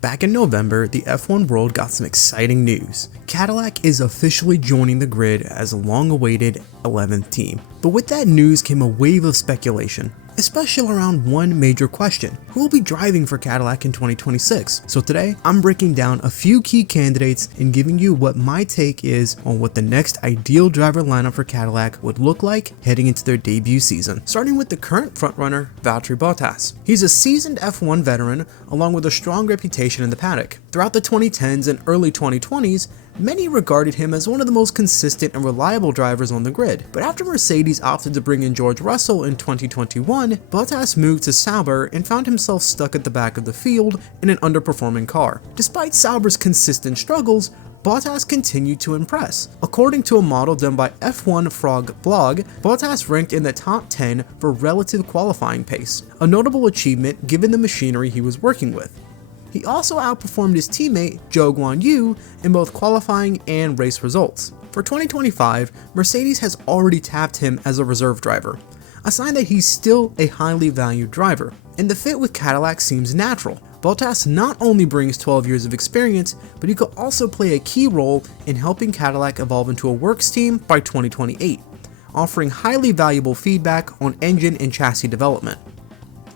Back in November, the F1 world got some exciting news. Cadillac is officially joining the grid as a long-awaited 11th team. But with that news came a wave of speculation, especially around one major question: who will be driving for Cadillac in 2026? So today, I'm breaking down a few key candidates and giving you what my take is on what the next ideal driver lineup for Cadillac would look like heading into their debut season. Starting with the current frontrunner, Valtteri Bottas. He's a seasoned F1 veteran along with a strong reputation in the paddock. Throughout the 2010s and early 2020s, many regarded him as one of the most consistent and reliable drivers on the grid. But after Mercedes opted to bring in George Russell in 2021, Bottas moved to Sauber and found himself stuck at the back of the field in an underperforming car. Despite Sauber's consistent struggles, Bottas continued to impress. According to a model done by F1 Frog blog, Bottas ranked in the top 10 for relative qualifying pace, a notable achievement given the machinery he was working with. He also outperformed his teammate Zhou Guanyu in both qualifying and race results. For 2025, Mercedes has already tapped him as a reserve driver, a sign that he's still a highly valued driver, and the fit with Cadillac seems natural. Bottas not only brings 12 years of experience, but he could also play a key role in helping Cadillac evolve into a works team by 2028, offering highly valuable feedback on engine and chassis development.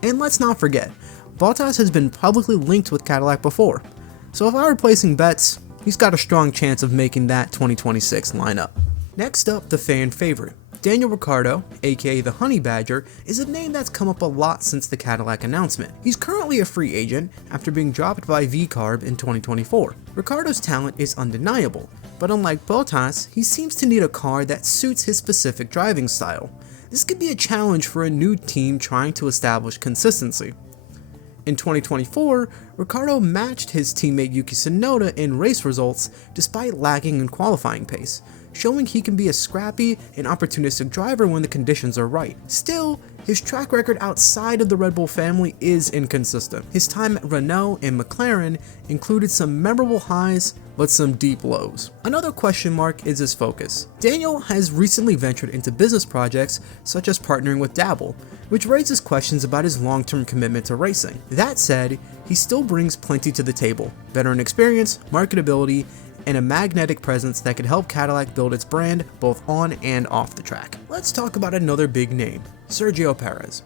And let's not forget, Bottas has been publicly linked with Cadillac before, so if I were placing bets, he's got a strong chance of making that 2026 lineup. Next up, the fan favorite. Daniel Ricciardo, aka the Honey Badger, is a name that's come up a lot since the Cadillac announcement. He's currently a free agent after being dropped by VCarb in 2024. Ricciardo's talent is undeniable, but unlike Bottas, he seems to need a car that suits his specific driving style. This could be a challenge for a new team trying to establish consistency. In 2024, Ricciardo matched his teammate Yuki Tsunoda in race results despite lagging in qualifying pace, showing he can be a scrappy and opportunistic driver when the conditions are right. Still, his track record outside of the Red Bull family is inconsistent. His time at Renault and McLaren included some memorable highs, but some deep lows. Another question mark is his focus. Daniel has recently ventured into business projects such as partnering with Dabble, which raises questions about his long-term commitment to racing. That said, he still brings plenty to the table: veteran experience, marketability, and a magnetic presence that could help Cadillac build its brand both on and off the track. Let's talk about another big name, Sergio Perez.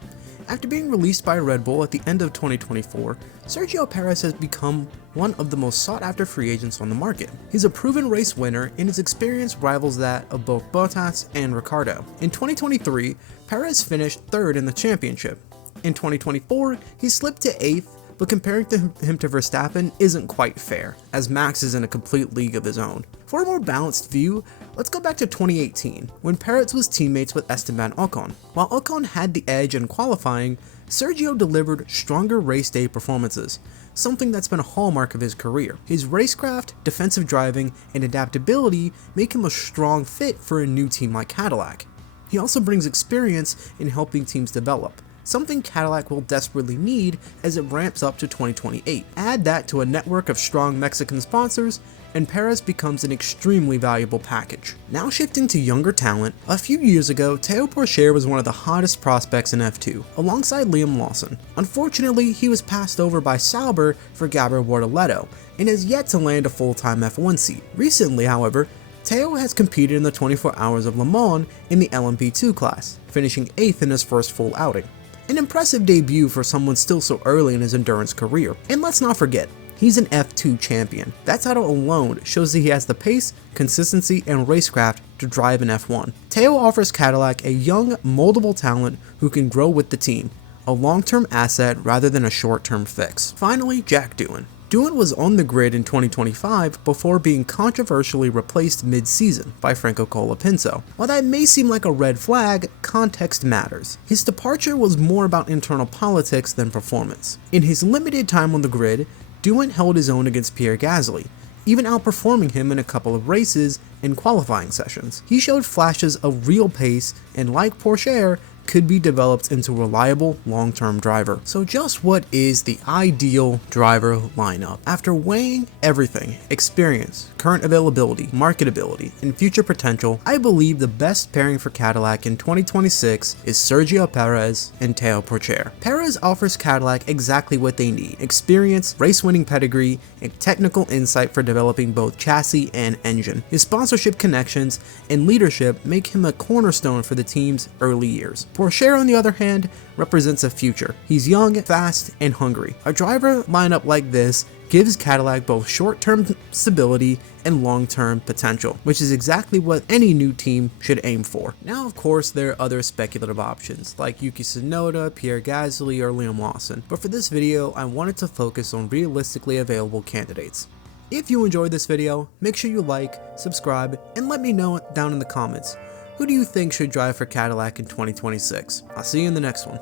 After being released by Red Bull at the end of 2024, Sergio Perez has become one of the most sought-after free agents on the market. He's a proven race winner, and his experience rivals that of both Bottas and Ricciardo. In 2023, Perez finished third in the championship. In 2024, he slipped to 8th, but comparing him to Verstappen isn't quite fair, as Max is in a complete league of his own. For a more balanced view, let's go back to 2018, when Perez was teammates with Esteban Ocon. While Ocon had the edge in qualifying, Sergio delivered stronger race day performances, something that's been a hallmark of his career. His racecraft, defensive driving, and adaptability make him a strong fit for a new team like Cadillac. He also brings experience in helping teams develop, something Cadillac will desperately need as it ramps up to 2028. Add that to a network of strong Mexican sponsors, and Perez becomes an extremely valuable package. Now shifting to younger talent, a few years ago, Theo Pourchaire was one of the hottest prospects in F2, alongside Liam Lawson. Unfortunately, he was passed over by Sauber for Gabriel Bortoleto, and has yet to land a full-time F1 seat. Recently, however, Theo has competed in the 24 Hours of Le Mans in the LMP2 class, finishing 8th in his first full outing. An impressive debut for someone still so early in his endurance career. And let's not forget, he's an F2 champion. That title alone shows that he has the pace, consistency, and racecraft to drive an F1. Theo offers Cadillac a young, moldable talent who can grow with the team, a long-term asset rather than a short-term fix. Finally, Jack Doohan. Doohan was on the grid in 2025 before being controversially replaced mid-season by Franco Colapinto. While that may seem like a red flag, context matters. His departure was more about internal politics than performance. In his limited time on the grid, Doohan held his own against Pierre Gasly, even outperforming him in a couple of races and qualifying sessions. He showed flashes of real pace, and like Pourchaire, could be developed into a reliable long-term driver. So just what is the ideal driver lineup? After weighing everything, experience, current availability, marketability, and future potential, I believe the best pairing for Cadillac in 2026 is Sergio Perez and Theo Pourchaire. Perez offers Cadillac exactly what they need: experience, race-winning pedigree, and technical insight for developing both chassis and engine. His sponsorship connections and leadership make him a cornerstone for the team's early years. Pourchaire, on the other hand, represents a future. He's young, fast, and hungry. A driver lineup like this gives Cadillac both short-term stability and long-term potential, which is exactly what any new team should aim for. Now, of course, there are other speculative options like Yuki Tsunoda, Pierre Gasly, or Liam Lawson, but for this video, I wanted to focus on realistically available candidates. If you enjoyed this video, make sure you like, subscribe, and let me know down in the comments. Who do you think should drive for Cadillac in 2026? I'll see you in the next one.